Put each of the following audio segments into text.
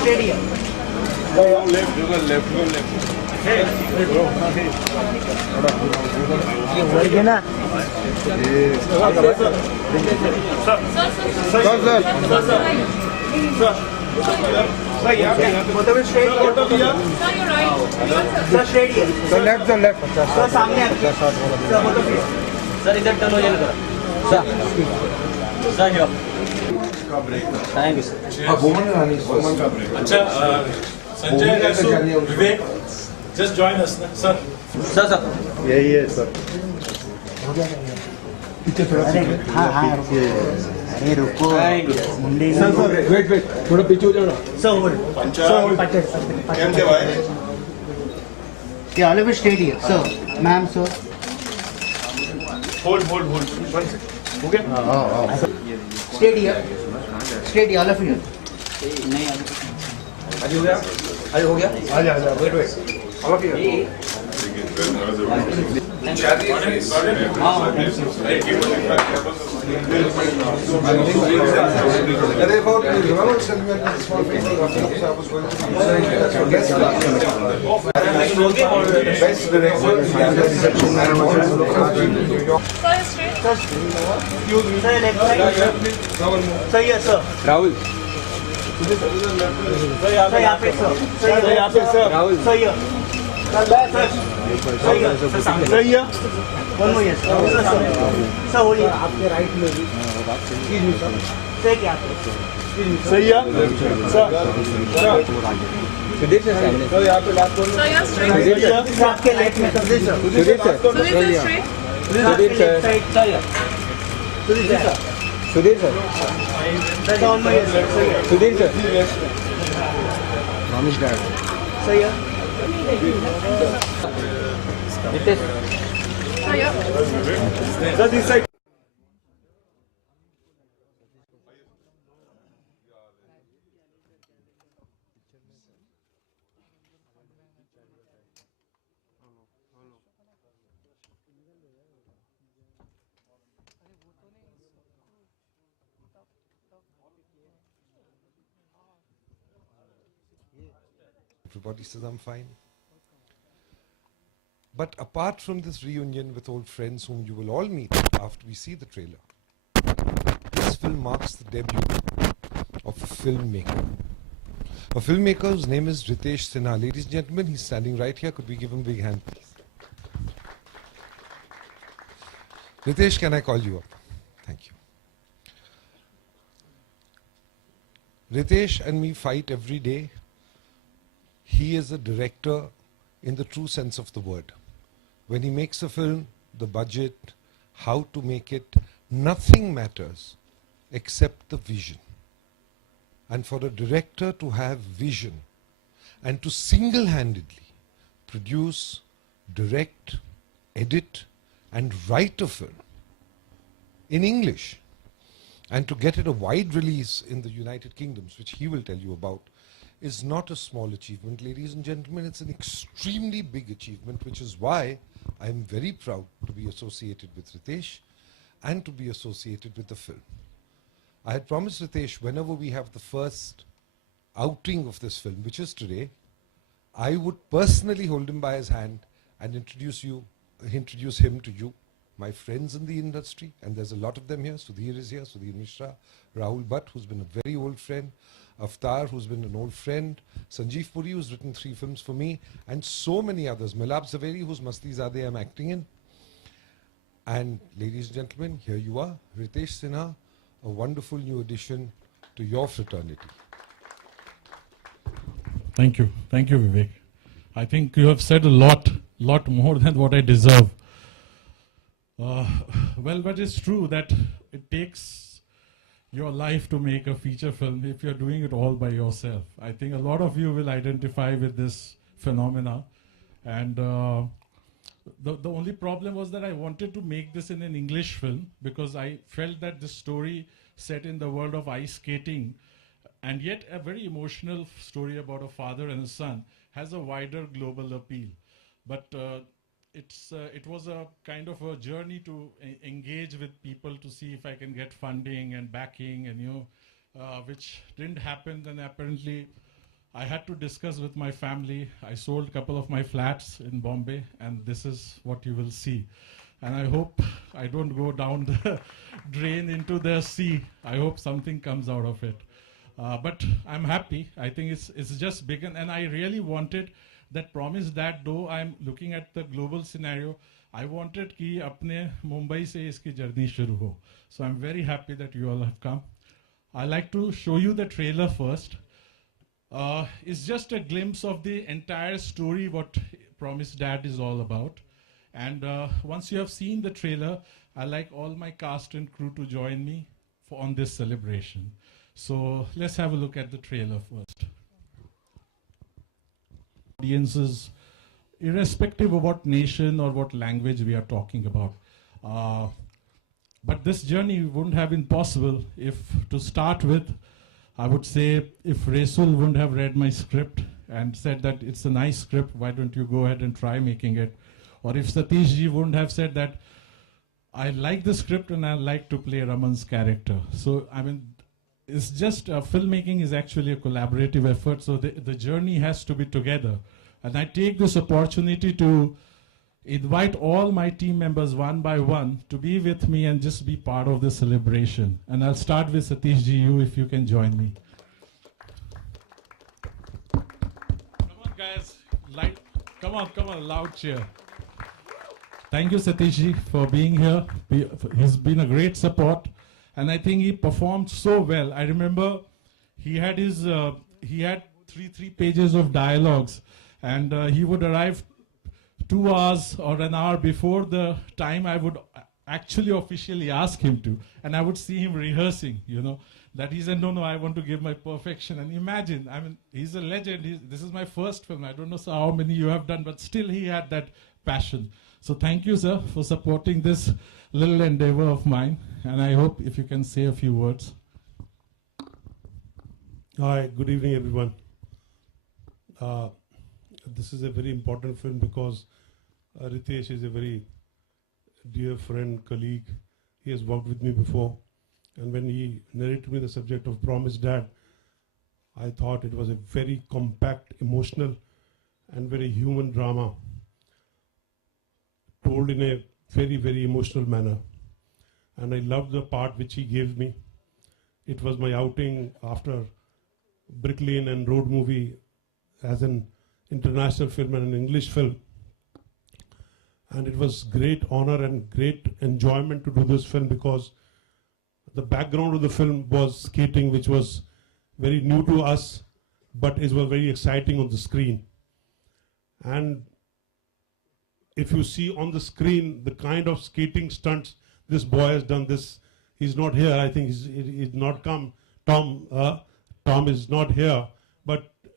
Stadium. Go left, you go left, go left. Hey, bro. ये वर्ग ना Bollywood straight sir straight here The left, the left. sir सामने sir both of you sir इधर turn हो जाएगा sir sir here thank you sir अच्छा Sanjay so विवेक just join us sir sir यही है सर पीछे थोड़ा हाँ हाँ अरे रुको मुंडे सर सर वेट थोड़ा पीछे हो जाओ sir hold केम के भाई ये all of you straight here sir ma'am sir hold 1 second हो गया straight here all of you नहीं आज हो गया आजा wait all of you Rahul sir यहाँ पे सर राहुल सर ये सर ये वन मोर यस सर होलिए आपके राइट में भी सर क्या सही है सर सुधीर सर सर यहाँ पे लास्ट बोल सर आपके लेफ्ट में Sudhir sir Sudhir sir Sudhir sir Sudhir sir one more yes Sudhir sir Ramesh dad sir ये sir this side Everybody says I'm fine. But apart from this reunion with old friends whom you will all meet after we see the trailer, this film marks the debut of a filmmaker. A filmmaker whose name is Ritesh Sinha. Ladies and gentlemen, he's standing right here. Could we give him a big hand, please? Ritesh, can I call you up? Thank you. Ritesh and me fight every day. He is a director in the true sense of the word. When he makes a film, the budget, how to make it, nothing matters except the vision. And for a director to have vision and to single-handedly produce, direct, edit and write a film in English and to get it a wide release in the United Kingdoms, which he will tell you about, is not a small achievement, ladies and gentlemen. It's an extremely big achievement, which is why I'm very proud to be associated with Ritesh and to be associated with the film. I had promised Ritesh, whenever we have the first outing of this film, which is today, I would personally hold him by his hand and introduce him to you, my friends in the industry, and there's a lot of them here. Sudhir is here, Sudhir Mishra, Rahul Bhatt, who's been a very old friend, Avtar, who's been an old friend, Sanjeev Puri, who's written 3 films for me, and so many others. Milab Zaveri, whose Masti Zadeh I'm acting in. And ladies and gentlemen, here you are, Ritesh Sinha, a wonderful new addition to your fraternity. Thank you, Vivek. I think you have said a lot more than what I deserve. Well, but it's true that it takes your life to make a feature film if you're doing it all by yourself. I think a lot of you will identify with this phenomena. And the only problem was that I wanted to make this in an English film because I felt that this story set in the world of ice skating and yet a very emotional story about a father and a son has a wider global appeal. But it was a kind of a journey to engage with people to see if I can get funding and backing and which didn't happen. Then apparently I had to discuss with my family. I sold a couple of my flats in Bombay, and this is what you will see. And I hope I don't go down the drain into the sea. I hope something comes out of it. But I'm happy. I think it's just begun, and I really wanted that promise that though I'm looking at the global scenario, I wanted कि अपने Mumbai से इसकी journey शुरू हो. So I'm very happy that you all have come. I like to show you the trailer first. It's just a glimpse of the entire story what Promised Dad is all about. And once you have seen the trailer, I like all my cast and crew to join me on this celebration. So let's have a look at the trailer first. Audiences, irrespective of what nation or what language we are talking about. But this journey wouldn't have been possible if, to start with, I would say if Resul wouldn't have read my script and said that it's a nice script, why don't you go ahead and try making it? Or if Satish ji wouldn't have said that, I like the script and I like to play Raman's character. So, I mean, it's just filmmaking is actually a collaborative effort. So the journey has to be together. And I take this opportunity to invite all my team members one by one to be with me and just be part of the celebration. And I'll start with Satish ji, you if you can join me. Come on guys, come on, loud cheer. Thank you Satish ji for being here. He's been a great support and I think he performed so well. I remember he had his, he had three pages of dialogues and he would arrive 2 hours or an hour before the time I would actually officially ask him to. And I would see him rehearsing, you know, that he said, no, I want to give my perfection. And imagine, I mean, he's a legend. This is my first film. I don't know how many you have done, but still he had that passion. So thank you, sir, for supporting this little endeavor of mine. And I hope if you can say a few words. Hi, good evening, everyone. This is a very important film because Ritesh is a very dear friend, colleague. He has worked with me before. And when he narrated me the subject of Promised Dad, I thought it was a very compact, emotional, and very human drama told in a very, very emotional manner. And I loved the part which he gave me. It was my outing after Brick Lane and Road Movie as an international film and an English film. And it was great honor and great enjoyment to do this film because the background of the film was skating, which was very new to us, but it was very exciting on the screen. And if you see on the screen the kind of skating stunts this boy has done, he's not here, I think he's not come, Tom is not here,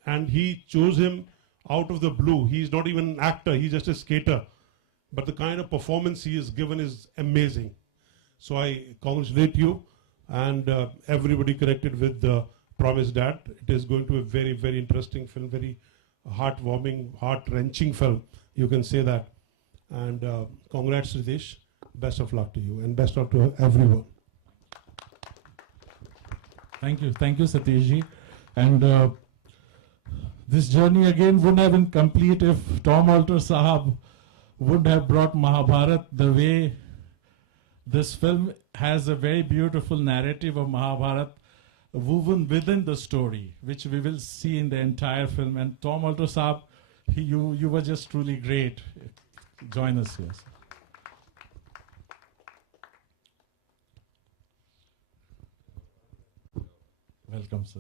and he chose him out of the blue. He's not even an actor, he's just a skater. But the kind of performance he has given is amazing. So I congratulate you and everybody connected with the Promised Dad. It is going to be a very, very interesting film, very heartwarming, heart-wrenching film. You can say that. And congrats, Ritesh. Best of luck to you and best of luck to everyone. Thank you, Satish ji. And this journey again wouldn't have been complete if Tom Alter Sahab would have brought Mahabharat the way this film has a very beautiful narrative of Mahabharat woven within the story, which we will see in the entire film. And Tom Alter Sahab, you were just truly great. Join us here. Welcome, sir.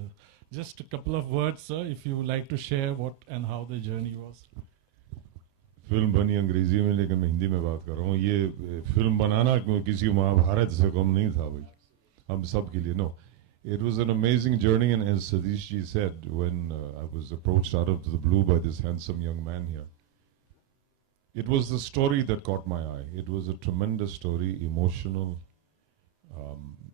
Just a couple of words, sir, if you would like to share what and how the journey was. Film बनी अंग्रेजी में लेकिन मैं हिंदी में बात कर रहा हूँ. ये फिल्म बनाना किसी महाभारत से कम नहीं था भाई, हम सब के लिए. No, it was an amazing journey, and as Satish ji said, when I was approached out of the blue by this handsome young man here, it was the story that caught my eye. It was a tremendous story, emotional.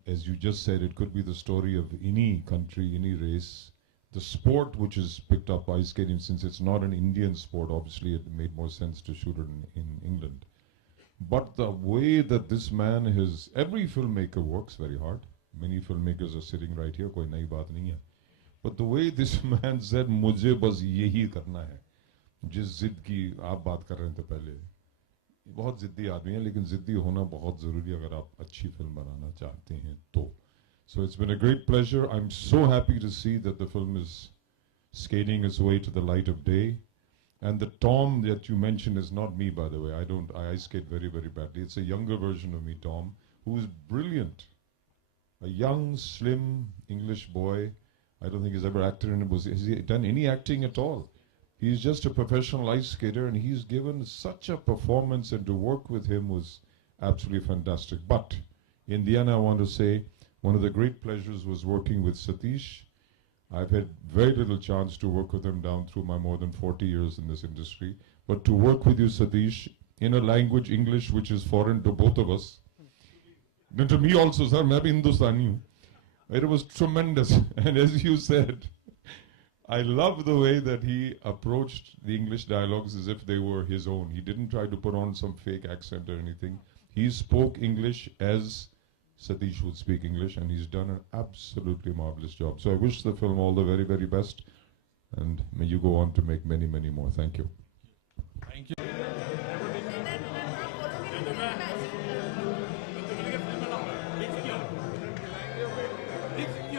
As you just said, it could be the story of any country, any race. The sport which is picked up, ice skating, since it's not an Indian sport, obviously it made more sense to shoot it in England. But the way that this man every filmmaker works very hard. Many filmmakers are sitting right here, koi nayi baat nahi hai. But the way this man said, मुझे बस यही करना है, जिस जिद की आप बात कर रहे थे पहले, बहुत जिद्दी आदमी है, लेकिन जिद्दी होना बहुत जरूरी है अगर आप अच्छी फिल्म बनाना चाहते हैं तो. So it's been a great pleasure. I'm so happy to see that the film is skating its way to the light of day. And the Tom that you mentioned is not me, by the way. I ice skate very, very badly. It's a younger version of me, Tom, who is brilliant. A young, slim English boy. I don't think he's ever acted in it. Has he done any acting at all? He's just a professional ice skater, and he's given such a performance, and to work with him was absolutely fantastic. But in the end, I want to say one of the great pleasures was working with Satish. I've had very little chance to work with him down through my more than 40 years in this industry. But to work with you, Satish, in a language, English, which is foreign to both of us, and to me also, sir, मैं भी हिंदुस्तानी हूँ. It was tremendous. And as you said, I love the way that he approached the English dialogues as if they were his own. He didn't try to put on some fake accent or anything. He spoke English as Satish would speak English, and he's done an absolutely marvelous job. So I wish the film all the very, very best, and may you go on to make many, many more. Thank you. Thank you. Thank you.